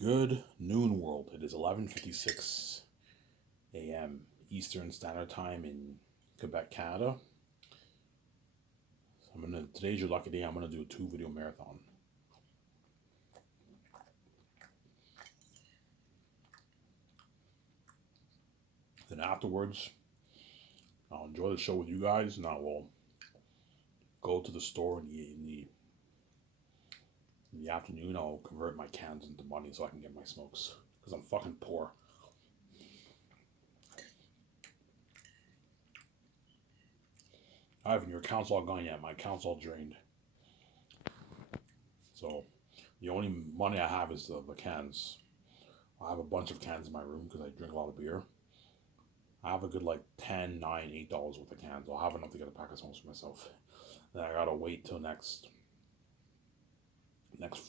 Good noon, world. It is 11:56 a.m. Eastern Standard Time in Quebec, Canada. So today's your lucky day. I'm gonna do a 2 video marathon. Then afterwards, I'll enjoy the show with you guys, and I will go to the store in the afternoon. I'll convert my cans into money so I can get my smokes because I'm fucking poor. Ivan, your account's all gone yet. My account's all drained. So the only money I have is the cans. I have a bunch of cans in my room because I drink a lot of beer. I have a good like 10, 9, $8 worth of cans. I'll have enough to get a pack of smokes for myself. Then I gotta wait till next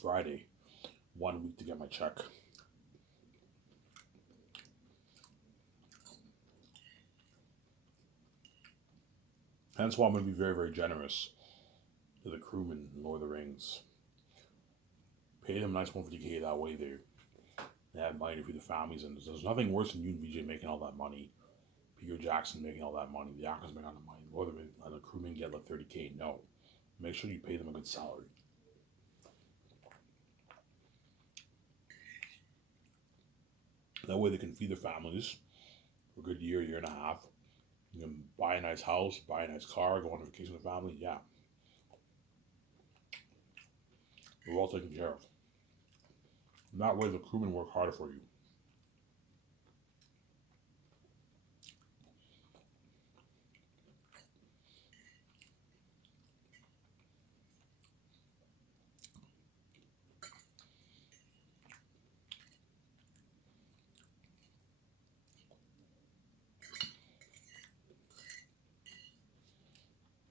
Friday, 1 week to get my check. Hence why I'm gonna be very, very generous to the crewmen in Lord of the Rings. Pay them a nice 150K, that way they have money to feed the families, and there's nothing worse than you and VJ making all that money. Peter Jackson making all that money, the actors making all that money, Lord of the crewmen get like 30K. No. Make sure you pay them a good salary. That way they can feed their families for a good year and a half. You can buy a nice house, buy a nice car, go on vacation with the family. Yeah. We're all taken care of. And that way the crewmen work harder for you.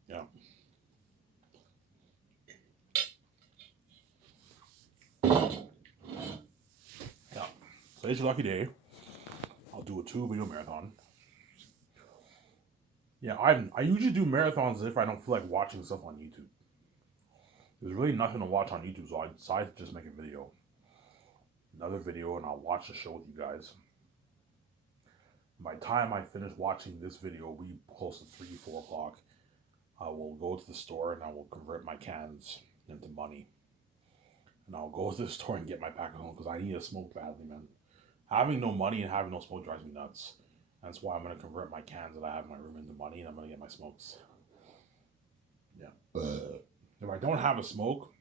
Yeah. Yeah. Today's your lucky day. I'll do a 2 video marathon. Yeah, I usually do marathons if I don't feel like watching stuff on YouTube. There's really nothing to watch on YouTube, so I decided to just make a video. Another video, and I'll watch the show with you guys. By the time I finish watching this video, it'll be close to 3, 4 o'clock. I will go to the store and I will convert my cans into money. And I'll go to the store and get my pack of home because I need a smoke badly, man. Having no money and having no smoke drives me nuts. That's why I'm going to convert my cans that I have in my room into money, and I'm going to get my smokes. Yeah. If I don't have a smoke,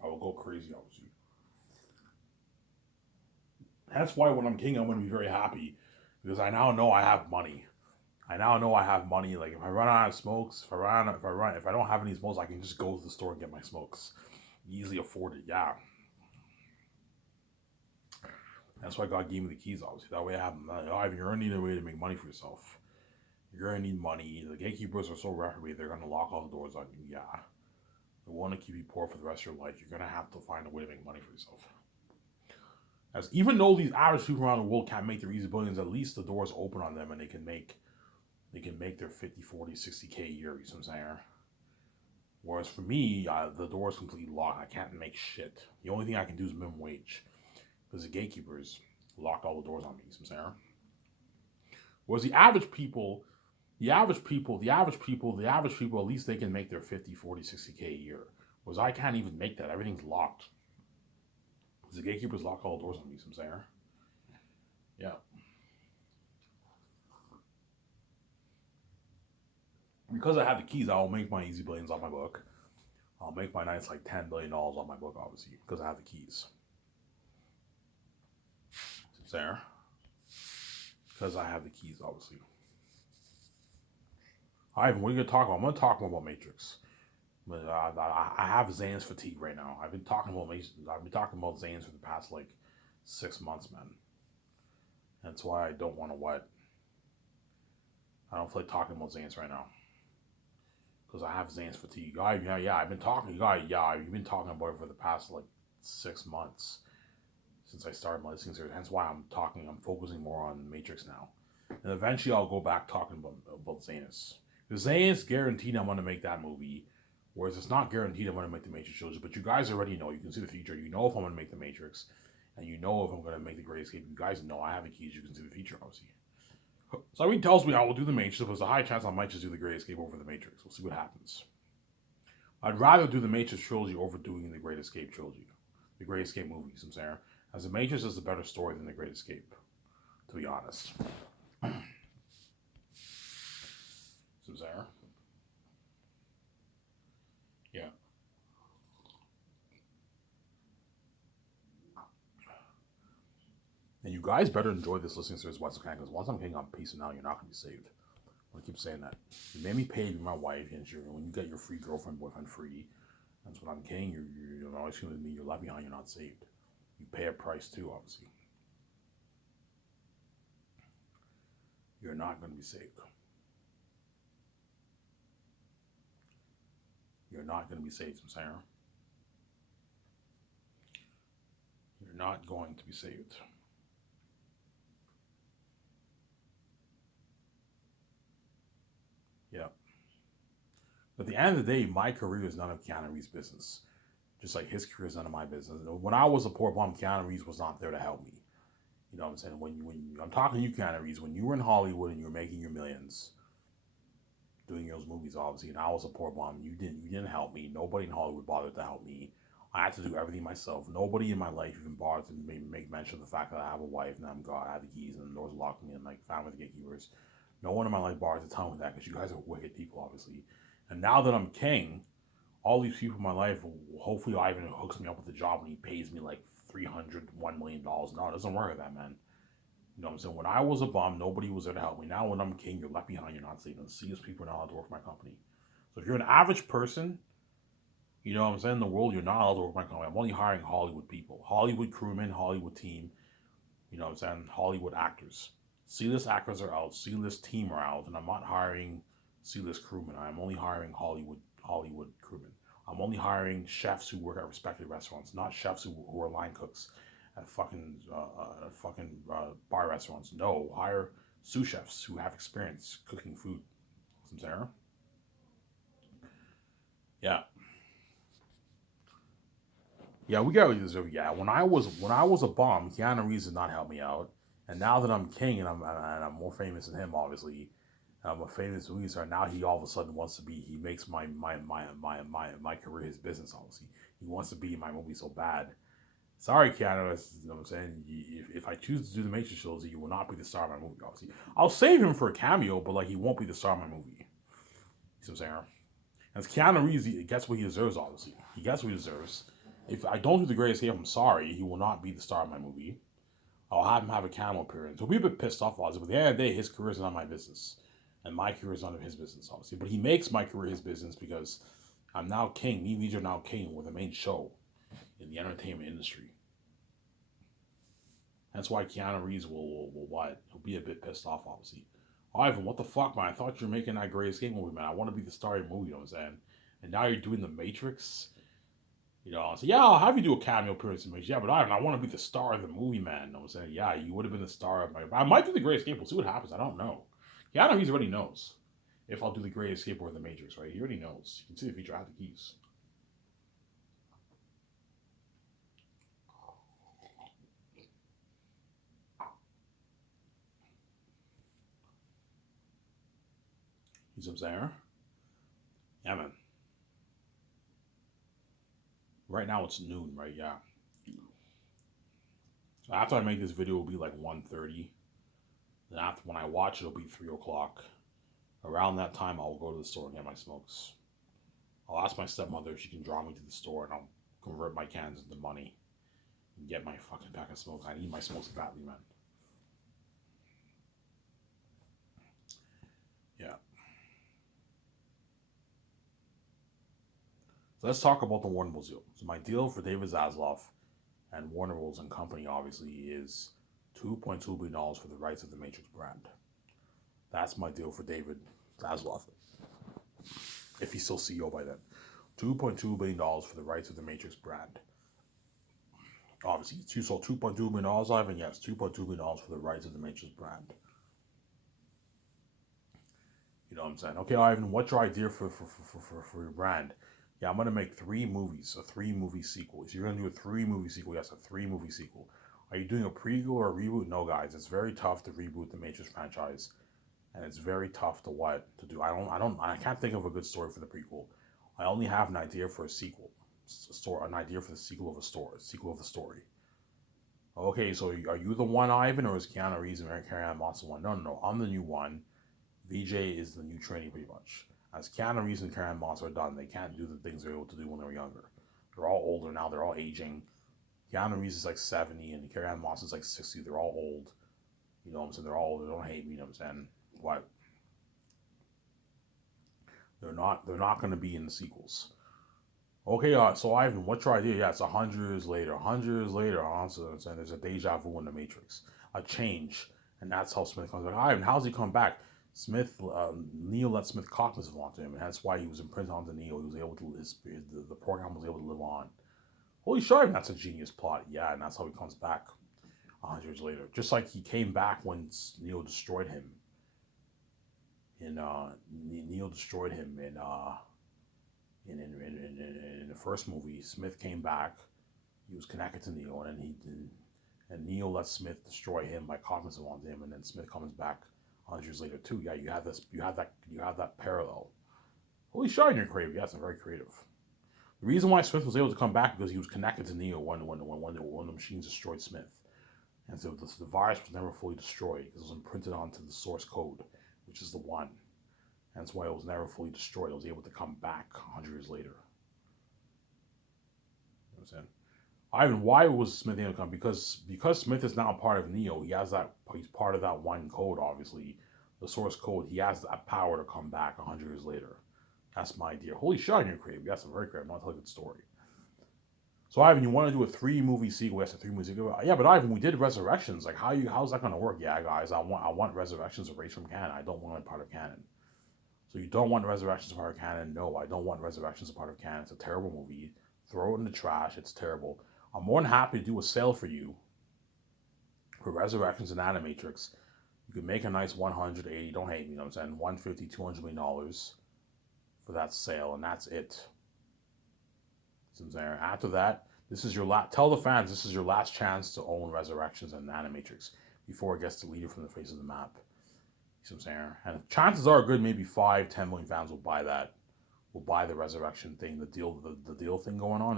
I will go crazy, obviously. That's why when I'm king, I'm going to be very happy because I now know I have money. I now know I have money. Like if I run out of smokes, if I don't have any smokes, I can just go to the store and get my smokes. Easily afford it. Yeah. That's why God gave me the keys, obviously. That way I have them. You're going to need a way to make money for yourself. You're going to need money. The gatekeepers are so reprobate, they're going to lock all the doors on you. Yeah. They want to keep you poor for the rest of your life. You're going to have to find a way to make money for yourself. As even though these average people around the world can't make their easy billions, at least the doors open on them and they can make their 50, 40, 60K a year. You know what I'm saying? Whereas for me, the door is completely locked. I can't make shit. The only thing I can do is minimum wage. Because the gatekeepers lock all the doors on me. You know what I'm saying? Whereas the average people, at least they can make their 50, 40, 60K a year. Whereas I can't even make that. Everything's locked. Because the gatekeepers lock all the doors on me. You know what I'm saying? Yeah. Because I have the keys, I'll make my easy billions off my book. I'll make my nice like $10 billion on my book, obviously, because I have the keys. There. Because I have the keys, obviously. Ivan, what are you going to talk about? I'm going to talk more about Matrix. But I have Zan's fatigue right now. I've been talking about Zan's for the past like 6 months, man. That's why I don't want to I don't feel like talking about Zan's right now. Because I have Zan's fatigue. I've been talking. You've been talking about it for the past like 6 months since I started my listening series. Hence why I'm focusing more on Matrix now. And eventually I'll go back talking about Zanus. Because Zanus guaranteed I'm going to make that movie. Whereas it's not guaranteed I'm going to make the Matrix trilogy. But you guys already know. You can see the future. You know if I'm going to make the Matrix. And you know if I'm going to make the Great Escape, you guys know I have the keys. You can see the future, obviously. So he tells me I will do the Matrix. There's a high chance I might just do the Great Escape over the Matrix. We'll see what happens. I'd rather do the Matrix trilogy over doing the Great Escape trilogy. The Great Escape movies, I'm saying. As the Matrix is a better story than the Great Escape, to be honest. I'm saying. Yeah. And you guys better enjoy this listening series once again, because once I'm king, I'm peacing out. You're not going to be saved. I keep saying that. You made me pay to be my wife, and when you get your free girlfriend, boyfriend free, that's when I'm king. You're always going to me. You're left behind. You're not saved. You pay a price too, obviously. You're not going to be saved. You're not going to be saved, I'm saying. You're not going to be saved. Yeah. But at the end of the day, my career is none of Keanu Reeves' business. Just like his career is none of my business. When I was a poor bum, Keanu Reeves was not there to help me. You know what I'm saying? When I'm talking to you, Keanu Reeves, when you were in Hollywood and you were making your millions, doing those movies, obviously, and I was a poor bum, you didn't help me. Nobody in Hollywood bothered to help me. I had to do everything myself. Nobody in my life even bothered to make mention of the fact that I have a wife and I'm God. I have the keys and the doors locked me and like family the gatekeepers. No one in my life bothered to tell me that because you guys are wicked people, obviously. And now that I'm king, all these people in my life, hopefully Ivan hooks me up with a job and he pays me like $300, $1 million. No, it doesn't work like that, man. You know what I'm saying? When I was a bum, nobody was there to help me. Now when I'm king, you're left behind, you're not saving. Serious people are not allowed to work for my company. So if you're an average person, you know what I'm saying, in the world, you're not allowed to work for my company. I'm only hiring Hollywood people. Hollywood crewmen, Hollywood team, you know what I'm saying, Hollywood actors. C-list actors are out, C-list team are out, and I'm not hiring C-list crewmen. I'm only hiring Hollywood crewmen. I'm only hiring chefs who work at respected restaurants, not chefs who are line cooks at bar restaurants. No, hire sous chefs who have experience cooking food. Some Sarah. Yeah, yeah, we got this. Yeah, when I was a bum, Keanu Reeves did not help me out, and now that I'm king and I'm more famous than him, obviously, I'm a famous movie star. Now he all of a sudden wants to be. He makes my career his business. Obviously, he wants to be in my movie so bad. Sorry, Keanu. You know what I'm saying? If I choose to do the Matrix trilogy, you will not be the star of my movie. Obviously, I'll save him for a cameo, but like he won't be the star of my movie. You see what I'm saying? And Keanu Reeves, he gets what he deserves. Obviously, he gets what he deserves. If I don't do the Great Escape, I'm sorry, he will not be the star of my movie. I'll have him have a cameo appearance. He'll be a bit pissed off, obviously, but at the end of the day, his career is not my business, and my career is none of his business, obviously. But he makes my career his business because I'm now king. Me and Vij are now king. We're the main show in the entertainment industry. That's why Keanu Reeves will what? He'll be a bit pissed off, obviously. Ivan, what the fuck, man? I thought you were making that Great Escape movie, man. I want to be the star of your movie, you know what I'm saying? And now you're doing The Matrix. You know, I said, yeah, I'll have you do a cameo appearance in Matrix. Yeah, but Ivan, I want to be the star of the movie, man. You know what I'm saying? Yeah, you would have been the star of my. I might do The Great Escape. We'll see what happens. I don't know. Keanu Reeves already knows if I'll do The Great Escape or The Matrix, right? He already knows. You can see the future. I have the keys. You see what I'm saying? Yeah, man. Right now it's noon, right? Yeah. So after I make this video, it'll be like 1:30. Then after when I watch it, it'll be 3 o'clock. Around that time, I'll go to the store and get my smokes. I'll ask my stepmother if she can draw me to the store, and I'll convert my cans into money and get my fucking pack of smokes. I need my smokes badly, man. Yeah. So let's talk about the Warner Bros. Deal. So my deal for David Zaslav and Warner Bros. And Company obviously is $2.2 billion for the rights of the Matrix brand. That's my deal for David Zaslav, if he's still CEO by then. $2.2 billion for the rights of the Matrix brand. Obviously, you sold $2.2 billion, Ivan. Yes, $2.2 billion for the rights of the Matrix brand. You know what I'm saying? Okay, Ivan, what's your idea for your brand? Yeah, I'm gonna make 3 movies, a 3-movie sequel. So you're gonna do a 3-movie sequel. Yes, a 3-movie sequel. Are you doing a prequel or a reboot? No, guys. It's very tough to reboot the Matrix franchise, and it's very tough to do. I can't think of a good story for the prequel. I only have an idea for a sequel, an idea for the sequel of the story. Okay, so are you the one, Ivan, or is Keanu Reeves and Carrie Ann Moss the one? No, no, no. I'm the new one. VJ is the new trainee, pretty much. As Keanu Reeves and Carrie Ann Moss are done, they can't do the things they were able to do when they were younger. They're all older now. They're all aging. Keanu Reeves is like 70 and Carrie Ann Moss is like 60. They're all old. You know what I'm saying? They're all old. They don't hate me. You know what I'm saying? What? They're not going to be in the sequels. Okay, so Ivan, what's your idea? Yeah, it's 100 years later. 100 years later, honestly, and there's a deja vu in the Matrix, a change, and that's how Smith comes back. Ivan, how's he come back? Neo let Smith cognitive onto him, and that's why he was imprinted onto Neo. He was able to, the program was able to live on. Holy shit, that's a genius plot. Yeah, and that's how he comes back 100 years later. Just like he came back when Neo destroyed him. Neo destroyed him in the first movie. Smith came back. He was connected to Neo, and Neo let Smith destroy him by cognizant onto him, and then Smith comes back 100 years later too. Yeah, you have that parallel. Holy shit, you're creative. Yeah, it's very creative. The reason why Smith was able to come back because he was connected to Neo when the machines destroyed Smith, and so the virus was never fully destroyed because it was imprinted onto the source code, which is the one. That's why it was never fully destroyed. It was able to come back 100 years later. You know what I'm saying? Ivan, why was Smith able to come? Because Smith is now a part of Neo. He's part of that one code, obviously. The source code, he has that power to come back 100 years later. That's my idea. Holy shit, you're creative. That's a very creative. I'm not telling a good story. So Ivan, you want to do a 3-movie sequel? Yes, a 3-movie sequel. Yeah, but Ivan, we did Resurrections. Like, how's that gonna work? Yeah, guys, I want Resurrections erased from canon. I don't want it part of canon. So you don't want Resurrections a part of canon? No, I don't want Resurrections a part of canon. It's a terrible movie. Throw it in the trash. It's terrible. I'm more than happy to do a sale for you for Resurrections and Animatrix. You can make a nice 180. Don't hate me. You know what I'm saying? 150, $200 million for that sale, and that's it. So after that, this is your tell the fans this is your last chance to own Resurrections and Animatrix before it gets deleted from the face of the map. You know what I'm saying? And chances are good, maybe 5-10 million fans will buy that. Will buy the Resurrection thing, the deal thing going on.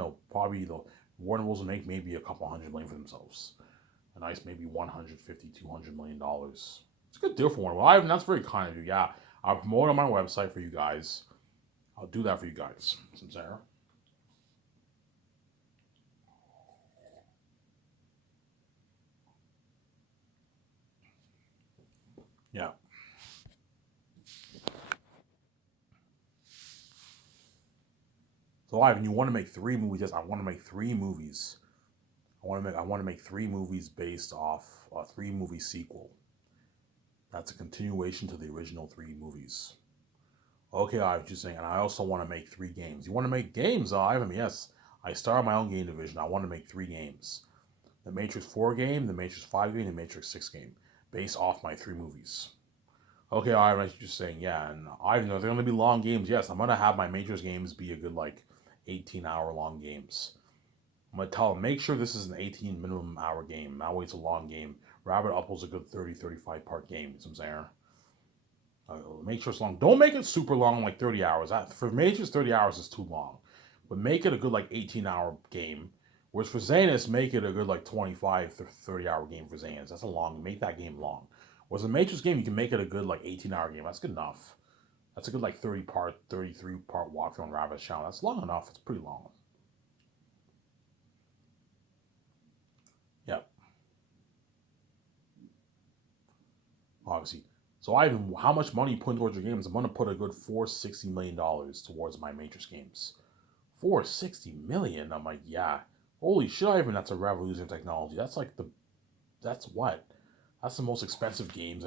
Warner Bros. Will make maybe a couple $100 million for themselves. A nice maybe $150-$200 million. It's a good deal for Warner Bros. That's very kind of you. Yeah, I'll promote on my website for you guys. I'll do that for you guys. You know what I'm saying? Yeah. So Ivan, you want to make 3 movies? Yes, I want to make 3 movies. I want to make 3 movies based off a 3-movie sequel. That's a continuation to the original 3 movies. Okay, I was just saying, and I also want to make 3 games. You want to make games, Ivan? Yes. I started my own game division. I want to make 3 games. The Matrix 4 game, the Matrix 5 game, and the Matrix 6 game, based off my 3 movies. Okay, Ivan, I was just saying, yeah, and Ivan, are there going to be long games? Yes, I'm going to have my Matrix games be a good, 18-hour long games. I'm going to tell them, make sure this is an 18 minimum hour game. That way it's a long game. Rabbit Apple's a good 30-35 part game. You know what I'm saying? Make sure it's long. Don't make it super long, like 30 hours. For Matrix, 30 hours is too long. But make it a good, 18-hour game. Whereas for Zanus, make it a good, 25 to 30-hour game for Zanus. That's a long, make that game long. Whereas a Matrix game, you can make it a good, 18-hour game. That's good enough. That's a good, 33-part walkthrough on Rabbit's channel. That's long enough. It's pretty long. Yep. Obviously. So Ivan, how much money you putting towards your games? I'm going to put a good $460 million towards my Matrix games. $460 million? I'm like, yeah. Holy shit, Ivan, that's a revolution technology. That's that's the most expensive game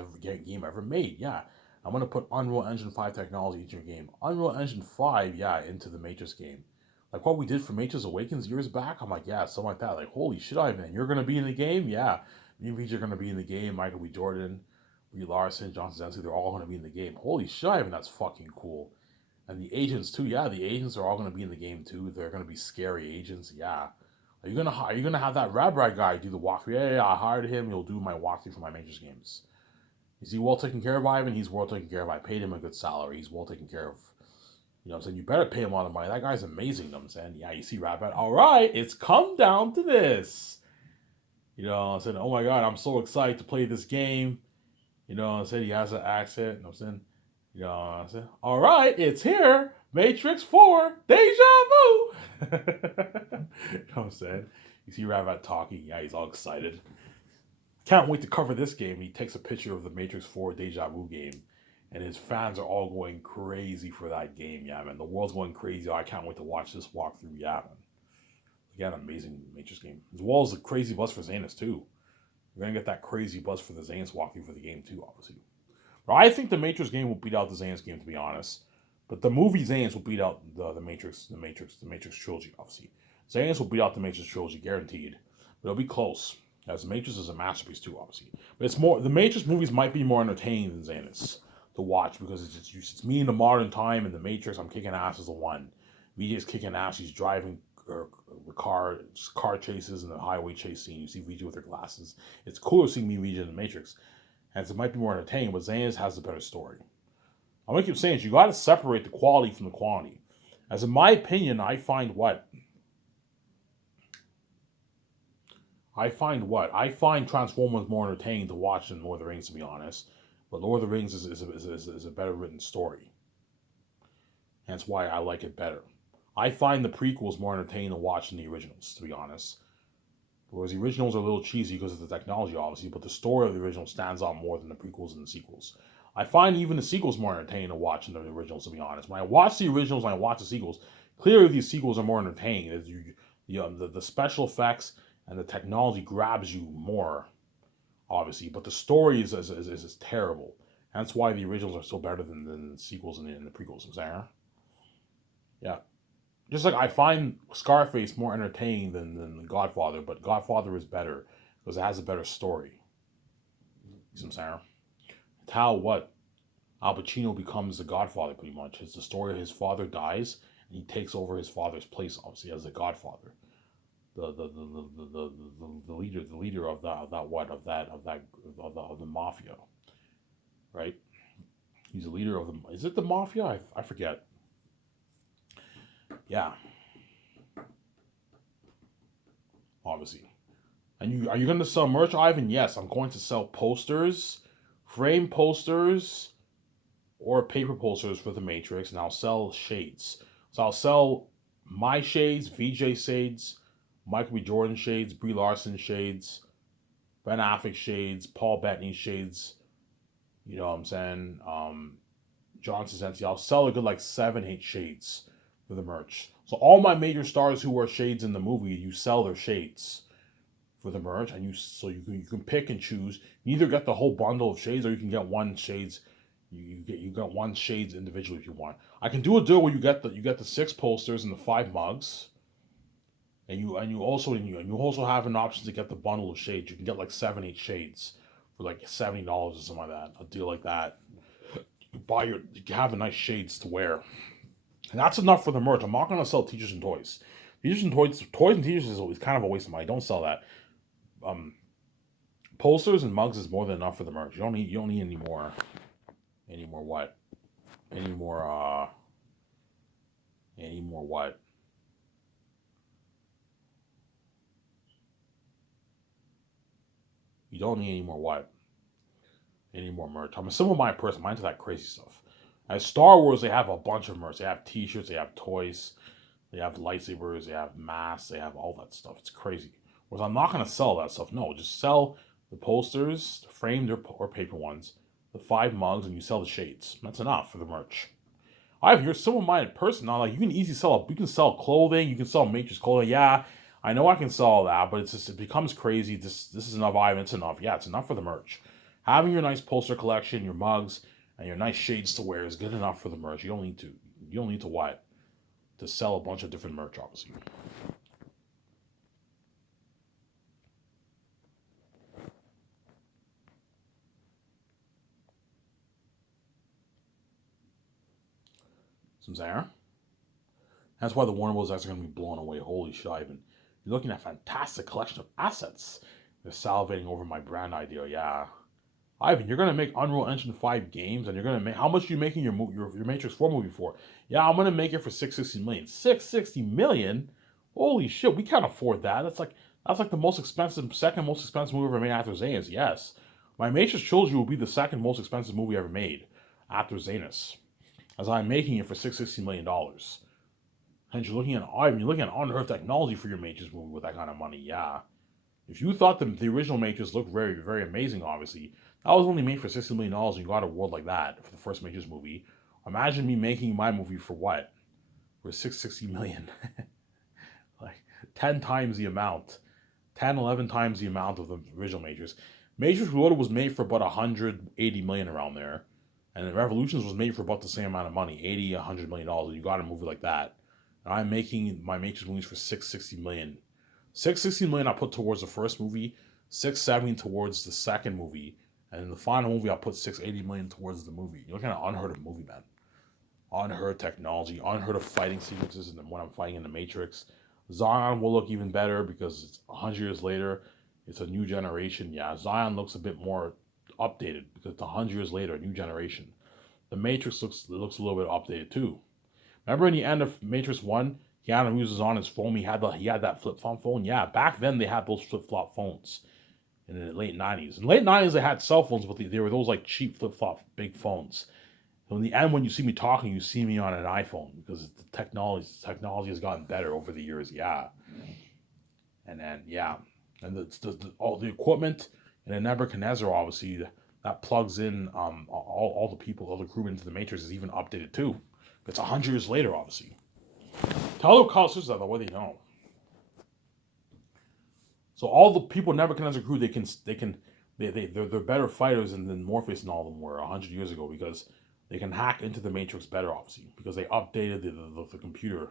ever made. Yeah. I'm going to put Unreal Engine 5 technology into your game. Unreal Engine 5, yeah, into the Matrix game. Like what we did for Matrix Awakens years back, I'm like, yeah, something like that. Like, holy shit, Ivan, you're going to be in the game? Yeah. Me and VJ are going to be in the game. Michael B. Jordan, Brie Larson, John Krasinski, they're all going to be in the game. Holy shit, Ivan, that's fucking cool. And the agents too, yeah, the agents are all going to be in the game too. They're going to be scary agents, yeah. Are you gonna have that Rabbi guy do the walkthrough? Yeah, I hired him. He'll do my walkthrough for my Matrix games. Is he well taken care of, Ivan? He's well taken care of. I paid him a good salary. He's well taken care of. You know what I'm saying? You better pay him a lot of money. That guy's amazing, you know what I'm saying? Yeah, you see Rabbi. All right, it's come down to this. You know what I'm saying? Oh my God, I'm so excited to play this game. You know what I'm saying? He has an accent. You know what I'm saying? You know what I'm saying? All right, it's here. Matrix 4, Deja Vu. You know what I'm saying? You see Ravat talking. Yeah, he's all excited. Can't wait to cover this game. He takes a picture of the Matrix 4 Deja Vu game. And his fans are all going crazy for that game. Yeah, man. The world's going crazy. Oh, I can't wait to watch this walkthrough. Yeah, man. Again, amazing Matrix game. As well as the crazy buzz for Zanus, too. You're going to get that crazy buzz for the Zanus walkthrough for the game, too, obviously. But I think the Matrix game will beat out the Zanus game, to be honest. But the movie Zanus will beat out the Matrix trilogy, obviously. Zanus will beat out the Matrix trilogy, guaranteed. But it'll be close. As the Matrix is a masterpiece, too, obviously. But it's more, the Matrix movies might be more entertaining than Zanus to watch because it's me in the modern time and the Matrix. I'm kicking ass as the one. VJ's kicking ass. He's driving car chases and the highway chase scene. You see VJ with her glasses. It's cooler seeing me VJ in the Matrix. And it might be more entertaining, but Zanus has a better story. I'm going to keep saying it. You got to separate the quality from the quantity. As in my opinion, I find Transformers more entertaining to watch than Lord of the Rings, to be honest. But Lord of the Rings is a better written story. That's why I like it better. I find the prequels more entertaining to watch than the originals, to be honest. Whereas the originals are a little cheesy because of the technology, obviously, but the story of the original stands out more than the prequels and the sequels. I find even the sequels more entertaining to watch than the originals, to be honest. When I watch the originals, when I watch the sequels, clearly these sequels are more entertaining. The special effects and the technology grabs you more, obviously, but the story is terrible. That's why the originals are still better than the sequels and the prequels. Sarah? Yeah. Just like I find Scarface more entertaining than Godfather, but Godfather is better because it has a better story. You see what I'm saying? It's how Al Pacino becomes the Godfather, pretty much. It's the story of his father dies and he takes over his father's place, obviously, as the Godfather. The leader of the mafia, right? He's the leader of the. Is it the mafia? I forget. Yeah, obviously. And are you going to sell merch, Ivan? Yes, I'm going to sell posters, frame posters, or paper posters for the Matrix, and I'll sell shades. So I'll sell my shades, VJ shades, Michael B. Jordan shades, Brie Larson shades, Ben Affleck shades, Paul Bettany shades. You know what I'm saying? John Krasinski. I'll sell a good like 7-8 shades for the merch. So all my major stars who wear shades in the movie, you sell their shades for the merch, and you can pick and choose. You either get the whole bundle of shades, or you can get one shades. You get one shades individually if you want. I can do a deal where you get the 6 posters and the 5 mugs, and you also have an option to get the bundle of shades. You can get like 7-8 shades for like $70 or something like that. A deal like that. You have a nice shades to wear, and that's enough for the merch. I'm not gonna sell t-shirts and toys. Toys and t-shirts is kind of a waste of money. Don't sell that. Posters and mugs is more than enough for the merch. You don't need any more. Any more what? Any more what? You don't need any more what? Any more merch. I'm a simple-minded person. I'm into that crazy stuff. At Star Wars, they have a bunch of merch. They have t-shirts, they have toys, they have lightsabers, they have masks, they have all that stuff. It's crazy. Whereas I'm not going to sell that stuff. No, just sell the posters, framed or paper ones, the 5 mugs, and you sell the shades. That's enough for the merch. You're a simple-minded person. Now, like, you can sell clothing, you can sell Matrix clothing. Yeah, I know I can sell all that, but it becomes crazy. This is enough, Ivan. It's enough. Yeah, it's enough for the merch. Having your nice poster collection, your mugs, and your nice shades to wear is good enough for the merch. You don't need to what? To sell a bunch of different merch, obviously. Some Zara. That's why the Warner Bros. Are going to be blown away. Holy shit, Ivan. You're looking at a fantastic collection of assets. They're salivating over my brand idea. Yeah, Ivan, you're gonna make Unreal Engine 5 games, and you're gonna make how much are you making your Matrix 4 movie for? Yeah, I'm gonna make it for 660 million. 660 million? Holy shit, we can't afford that. That's like the most expensive, second most expensive movie ever made after Zanus. Yes, my Matrix trilogy will be the second most expensive movie ever made after Zanus, as I'm making it for $660 million. Hence, you're looking at Ivan, you're looking at unheard of technology for your Matrix movie with that kind of money. Yeah. If you thought the original Matrix looked very, very amazing, obviously, that was only made for $60 million and you got a world like that for the first Matrix movie. Imagine me making my movie for what? For $660 million. Like 10 times the amount. 10, 11 times the amount of the original Matrix. Matrix Reloaded was made for about $180 million around there. And Revolutions was made for about the same amount of money, $80, $100 million. And you got a movie like that. And I'm making my Matrix movies for $660 million. $660 million I put towards the first movie, $670 towards the second movie, and in the final movie I put $680 million towards the movie. You're looking at an unheard of movie, man. Unheard technology, unheard of fighting sequences, and when I'm fighting in the Matrix, Zion will look even better because it's 100 years later. It's a new generation. Yeah, Zion looks a bit more updated because it's 100 years later, a new generation. The Matrix looks a little bit updated too. Remember in the end of Matrix 1, Keanu Reeves was on his phone. He had that flip flop phone. Yeah, back then they had those flip flop phones in the late 90s. In the late 90s they had cell phones, but they were those like cheap flip flop big phones. So in the end, when you see me talking, you see me on an iPhone because the technology has gotten better over the years. Yeah, and then yeah, and all the equipment and then Nebuchadnezzar obviously that plugs in all the people, all the crew into the Matrix is even updated too. It's 100 years later, obviously. Tell the customers that the way they know. So all the people in Nebuchadnezzar crew, they're better fighters than Morpheus and all of them were 100 years ago because they can hack into the Matrix better, obviously, because they updated the computer,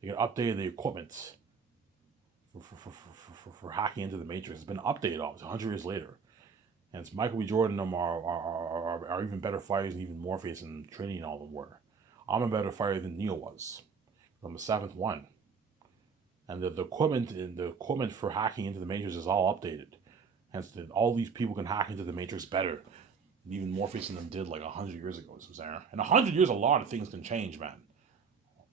they updated the equipment for hacking into the Matrix. It's been updated, obviously, 100 years later. And it's Michael B. Jordan and them are even better fighters than even Morpheus and Trinity and all of them were. I'm a better fighter than Neo was. I'm the seventh one. And the equipment for hacking into the Matrix is all updated. Hence, all these people can hack into the Matrix better than even Morpheus and them did like 100 years ago. In 100 years, a lot of things can change, man.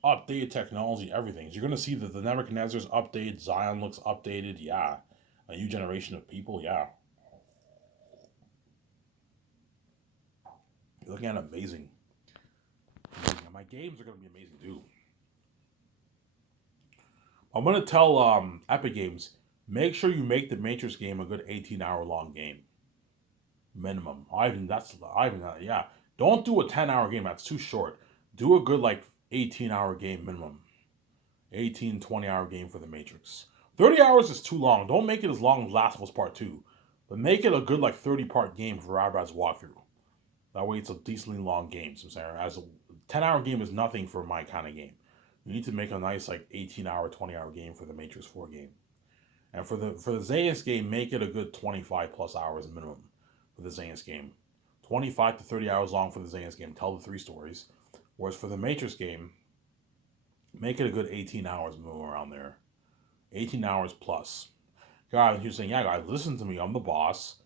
Updated technology, everything. So you're gonna see that the Nebuchadnezzar's updated, Zion looks updated. Yeah, a new generation of people. Yeah, you're looking at amazing. And my games are gonna be amazing too. I'm gonna tell Epic Games, make sure you make the Matrix game a good 18-hour long game minimum. Yeah. Don't do a 10-hour game. That's too short. Do a good like 18-hour game minimum. 18, 20-hour game for the Matrix. 30 hours is too long. Don't make it as long as Last of Us Part 2. But make it a good like 30-part game for Rabbi's walkthrough. That way it's a decently long game. So I'm saying as a 10-hour game is nothing for my kind of game. You need to make a nice like 18-hour, 20-hour game for the Matrix 4 game. And for the Zanus game, make it a good 25 plus hours minimum for the Zanus game. 25 to 30 hours long for the Zanus game. Tell the 3 stories. Whereas for the Matrix game, make it a good 18 hours minimum around there. 18 hours plus. Guys, you're saying, yeah, guys, listen to me. I'm the boss.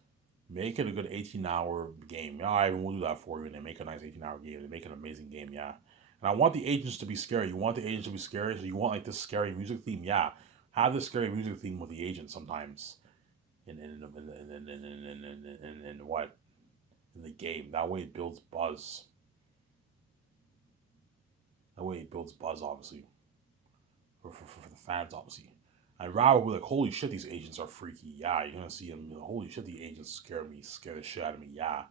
Make it a good 18-hour game. Yeah, I will do that for you. And they make a nice 18-hour game. They make an amazing game, yeah. And I want the agents to be scary. You want the agents to be scary, so you want like this scary music theme, yeah. Have this scary music theme with the agents sometimes. In what? In the game. That way it builds buzz. Obviously. For the fans, obviously. And Rob will be like, holy shit, these agents are freaky. Yeah, you're gonna see them. Holy shit, the agents scare the shit out of me. Yeah.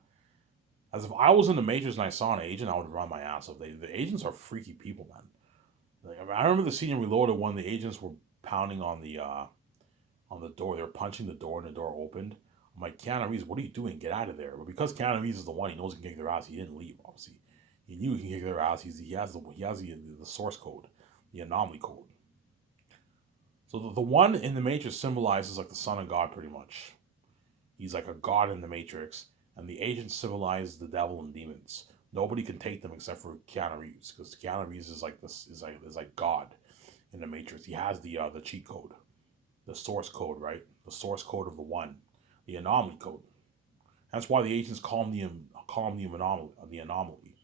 As if I was in the Matrix and I saw an agent, I would run my ass off. The agents are freaky people, man. Like, I remember the scene in Reloaded when the agents were pounding on the door. They were punching the door and the door opened. I'm like, Keanu Reeves, what are you doing? Get out of there. But because Keanu Reeves is the one, he knows he can kick their ass. He didn't leave, obviously. He knew he can kick their ass. He has the source code, the anomaly code. So the one in the Matrix symbolizes like the son of God, pretty much. He's like a god in the Matrix, and the agents symbolize the devil and demons. Nobody can take them except for Keanu Reeves, because Keanu Reeves is like God in the Matrix. He has the cheat code. the source code, right? The source code of the one, the anomaly code. That's why the agents call him the anomaly,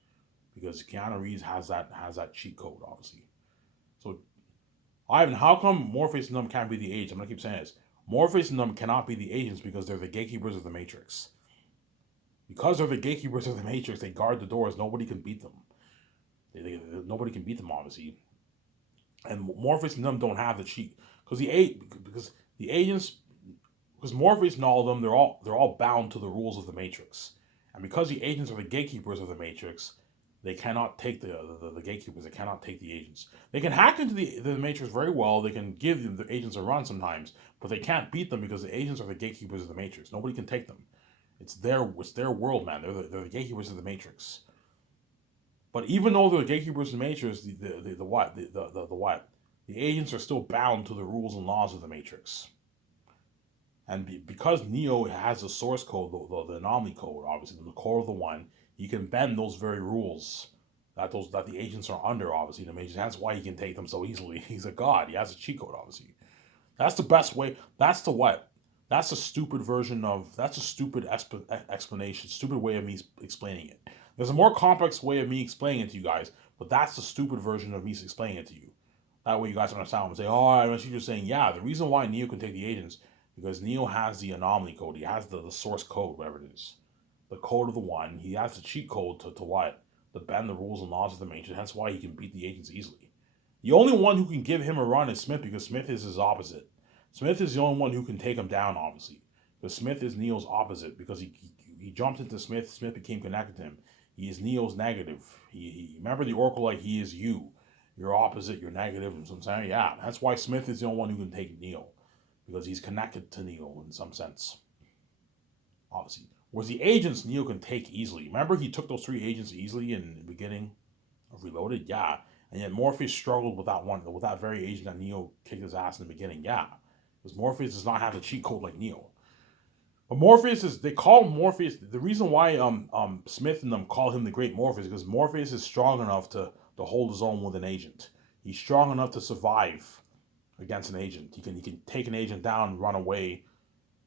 because Keanu Reeves has that cheat code, obviously. So Ivan, how come Morpheus and them can't be the agents? I'm gonna keep saying this. Morpheus and them cannot be the agents because they're the gatekeepers of the Matrix. Because they're the gatekeepers of the Matrix, they guard the doors. Nobody can beat them. Nobody can beat them, obviously. And Morpheus and them don't have the cheat because the agents, because Morpheus and all of them, they're all bound to the rules of the Matrix, and because the agents are the gatekeepers of the Matrix, they cannot take the gatekeepers. They cannot take the agents. They can hack into the Matrix very well. They can give the agents a run sometimes, but they can't beat them because the agents are the gatekeepers of the Matrix. Nobody can take them. It's their world, man. They're the gatekeepers of the Matrix. But even though they're the gatekeepers of the Matrix, the what the what the agents are still bound to the rules and laws of the Matrix. And because Neo has the source code, the anomaly code, obviously the core of the one, he can bend those very rules that the agents are under, obviously the Matrix. That's why he can take them so easily. He's a god. He has a cheat code, obviously. That's the best way. That's the what? That's a stupid version of. That's a stupid explanation. Stupid way of me explaining it. There's a more complex way of me explaining it to you guys, but that's the stupid version of me explaining it to you. That way you guys understand and say, oh, I see you're saying, yeah, the reason why Neo can take the agents, because Neo has the anomaly code. He has the source code, whatever it is. The code of the one. He has the cheat code to what? To bend the rules and laws of the Matrix. That's why he can beat the agents easily. The only one who can give him a run is Smith, because Smith is his opposite. Smith is the only one who can take him down, obviously. Because Smith is Neo's opposite, because he jumped into Smith. Smith became connected to him. He is Neo's negative. He remember the Oracle, like he is you. You're opposite, you're negative, and so I'm saying, yeah, that's why Smith is the only one who can take Neo. Because he's connected to Neo in some sense. Obviously. Whereas the agents Neo can take easily. Remember he took those 3 agents easily in the beginning of Reloaded? Yeah. And yet Morpheus struggled with that very agent that Neo kicked his ass in the beginning. Yeah. Because Morpheus does not have the cheat code like Neo. But they call Morpheus, the reason why Smith and them call him the Great Morpheus, because Morpheus is strong enough to hold his own with an agent. He's strong enough to survive against an agent. He can take an agent down and run away.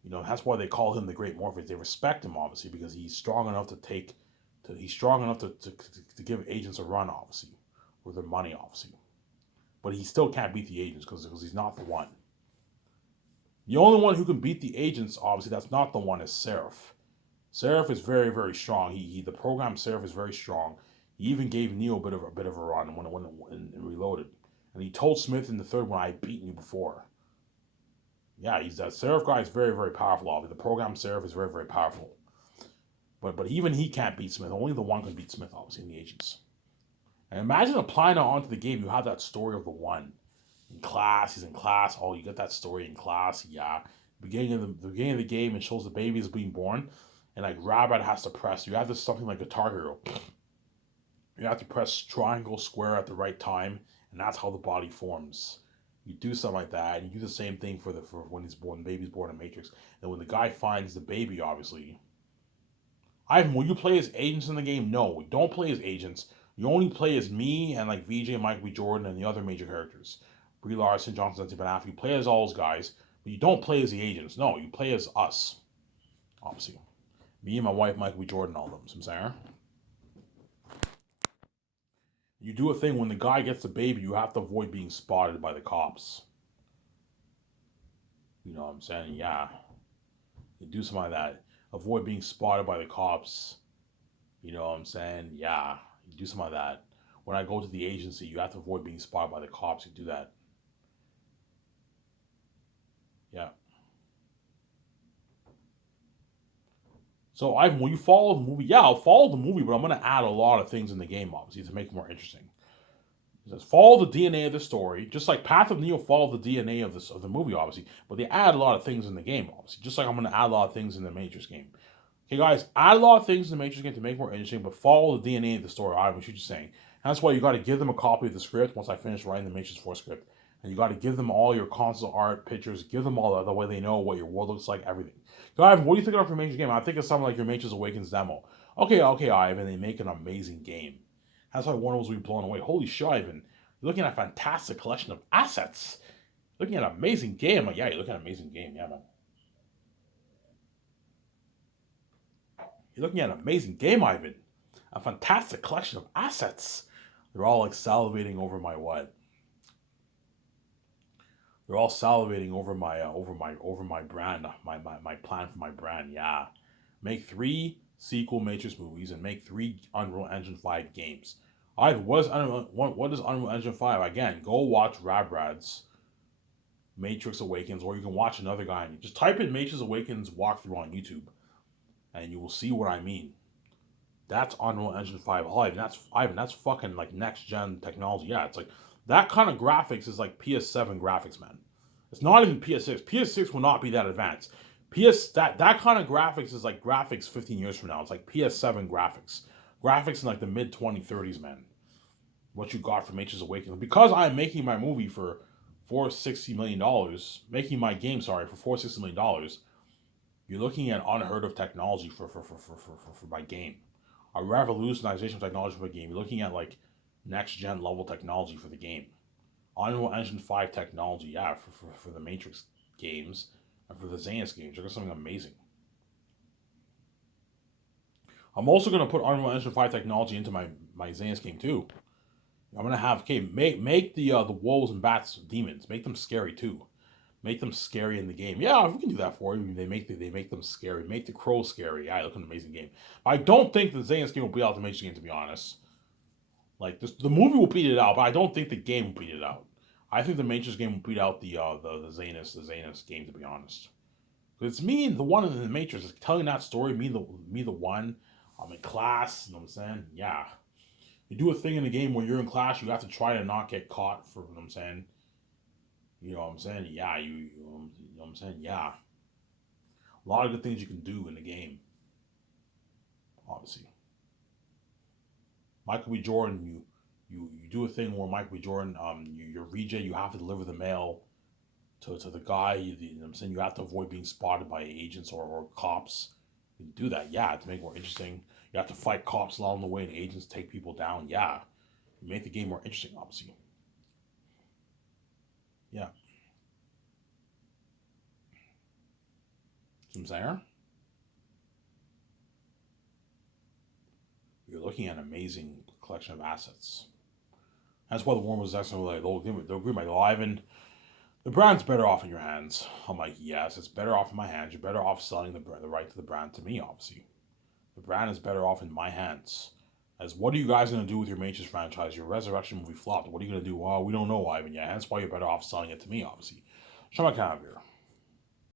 You know, that's why they call him the Great Morpheus. They respect him, obviously, because he's strong enough to give agents a run, obviously, with their money, obviously. But he still can't beat the agents because he's not the one. The only one who can beat the agents, obviously, that's not the one, is Seraph. Seraph is very, very strong. The program Seraph is very strong. He even gave Neo a bit of a run when Reloaded, and he told Smith in the third one, "I've beaten you before." Yeah, that Seraph guy is very, very powerful. Obviously, the program Seraph is very, very powerful. But even he can't beat Smith. Only the one can beat Smith, obviously, in the agents. And imagine applying it onto the game. You have that story of the one. In class, he's in class. Oh, you get that story in class. Yeah. Beginning of the game, it shows the baby is being born. And like Rabbit has to press. You have this something like Guitar Hero. You have to press triangle, square at the right time. And that's how the body forms. You do something like that, and you do the same thing for when he's born. The baby's born in Matrix, and when the guy finds the baby, obviously. Ivan, will you play as agents in the game? No, don't play as agents. You only play as me and like VJ, Michael B. Jordan, and the other major characters, Brie Larson, Johnson, Ben Affleck. You play as all those guys, but you don't play as the agents. No, you play as us, obviously. Me and my wife, Michael B. Jordan, all of them. So I'm saying. You do a thing when the guy gets the baby, you have to avoid being spotted by the cops. You know what I'm saying? Yeah. You do something like that. Avoid being spotted by the cops. You know what I'm saying? Yeah. You do something like that. When I go to the agency, you have to avoid being spotted by the cops. You do that. Yeah. So, Ivan, will you follow the movie? Yeah, I'll follow the movie, but I'm going to add a lot of things in the game, obviously, to make it more interesting. It says, follow the DNA of the story, just like Path of Neo followed the DNA of the movie, obviously, but they add a lot of things in the game, obviously, just like I'm going to add a lot of things in the Matrix game. Okay, guys, add a lot of things in the Matrix game to make it more interesting, but follow the DNA of the story, I was just saying. And that's why you got to give them a copy of the script once I finish writing the Matrix 4 script. And you got to give them all your console art, pictures, give them all that, the way they know what your world looks like, everything. So, Ivan, what do you think of your Matrix game? I think it's something like your Matrix Awakens demo. Okay, Ivan, they make an amazing game. That's why Warner was blown away. Holy shit, Ivan. You're looking at a fantastic collection of assets. Looking at an amazing game. I'm like, yeah, you're looking at an amazing game. Yeah, man. You're looking at an amazing game, Ivan. A fantastic collection of assets. They're all like salivating over my what? They're all salivating over my brand, my plan for my brand. Yeah, make 3 sequel Matrix movies and make 3 Unreal Engine 5 games. What is Unreal Engine 5? Again, go watch Rabrad's Matrix Awakens, or you can watch another guy. Just type in Matrix Awakens walkthrough on YouTube, and you will see what I mean. That's Unreal Engine 5. Oh, Ivan, that's fucking like next gen technology. Yeah, it's like that kind of graphics is like PS7 graphics, man. It's not even PS6. PS6 will not be that advanced. That kind of graphics is like graphics 15 years from now. It's like PS7 graphics. Graphics in like the mid 2030s, man. What you got from Matrix Awakens. Because I'm making my movie for $460 million, making my game, sorry, for $460 million, you're looking at unheard of technology for my game. A revolutionization of technology for the game. You're looking at like next gen level technology for the game. Unreal Engine 5 technology, yeah, for the Matrix games and for the Xenos games. You're something amazing. I'm also gonna put Unreal Engine 5 technology into my Xenos game too. I'm gonna have make the wolves and bats demons. Make them scary too. Make them scary in the game. Yeah, we can do that for you. They make them scary. Make the crows scary. Yeah, look an amazing game. I don't think the Xenos game will beat out the Matrix game, to be honest. Like the movie will beat it out, but I don't think the game will beat it out. I think the Matrix game will beat out the Xenos game, to be honest. Because it's me, the one in the Matrix, is telling that story. Me the one. I'm in class. You know what I'm saying? Yeah. You do a thing in the game where you're in class, you have to try to not get caught for, you know what I'm saying? You know what I'm saying? Yeah, you know what I'm saying? Yeah. A lot of good things you can do in the game, obviously. Michael B. Jordan, you do a thing where Michael B. Jordan, you're VJ, you have to deliver the mail to the guy. You know what I'm saying? You have to avoid being spotted by agents or cops. You do that, yeah, to make it more interesting. You have to fight cops along the way and agents take people down, yeah. You make the game more interesting, obviously. Yeah. See what I'm saying? You're looking at an amazing collection of assets. That's why the Warren was asking, like, they'll agree, my live, and the brand's better off in your hands. I'm like, yes, it's better off in my hands. You're better off selling the right to the brand to me, obviously. The brand is better off in my hands. As what are you guys going to do with your Matrix franchise? Your Resurrection movie flopped. What are you going to do? Well, we don't know, Ivan. Yeah, hence why you're better off selling it to me, obviously. Shut my camera here.